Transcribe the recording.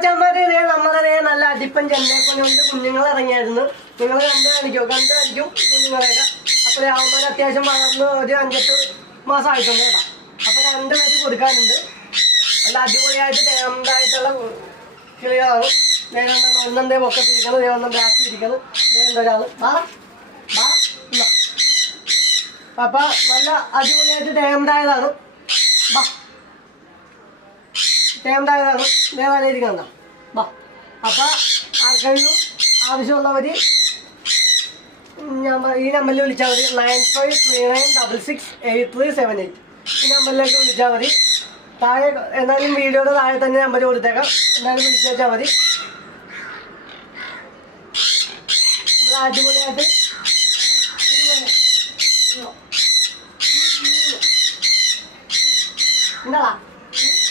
മച്ചന്മാര് നമ്മളെ നല്ല അടിപ്പൻ ചെന്നൈക്കൊണ്ടുകൊണ്ട് കുഞ്ഞുങ്ങൾ ഇറങ്ങിയായിരുന്നു. നിങ്ങൾ കണ്ടായിരിക്കും കുഞ്ഞുങ്ങളെയൊക്കെ. അപ്പോൾ അവന്മാർ അത്യാവശ്യം വളർന്ന് ഒരു 5-8 മാസം ആയിട്ടുണ്ട് കേട്ടോ. അപ്പോൾ 2 പേര് കൊടുക്കാനുണ്ട്. നല്ല അടിപൊളിയായിട്ട് തേണ്ടായിട്ടുള്ള കിളികളാണ്. ഒന്നെന്തേ പൊക്കത്തിരിക്കുന്നത്, ഒന്നും ബാക്കിയിരിക്കുന്നത്, ഒരാൾ അപ്പൊ നല്ല അടിപൊളിയായിട്ട് ടേംഡായതാണ്. ടേംഡായതാണ് ദേവാലയിരിക്കണ്ട. അപ്പൊ ആർക്കെങ്കിലും ആവശ്യമുള്ളവര് ഈ നമ്പറിൽ വിളിച്ചാൽ മതി. 9539668378 ഈ നമ്പറിലേക്ക് വിളിച്ചാൽ മതി. താഴെ എന്നാലും വീഡിയോയുടെ താഴെ തന്നെ നമ്പർ കൊടുത്തേക്കാം. എന്നാലും വിളിച്ചു വെച്ചാൽ മതി. അടിപൊളിയായിട്ട് എന്താ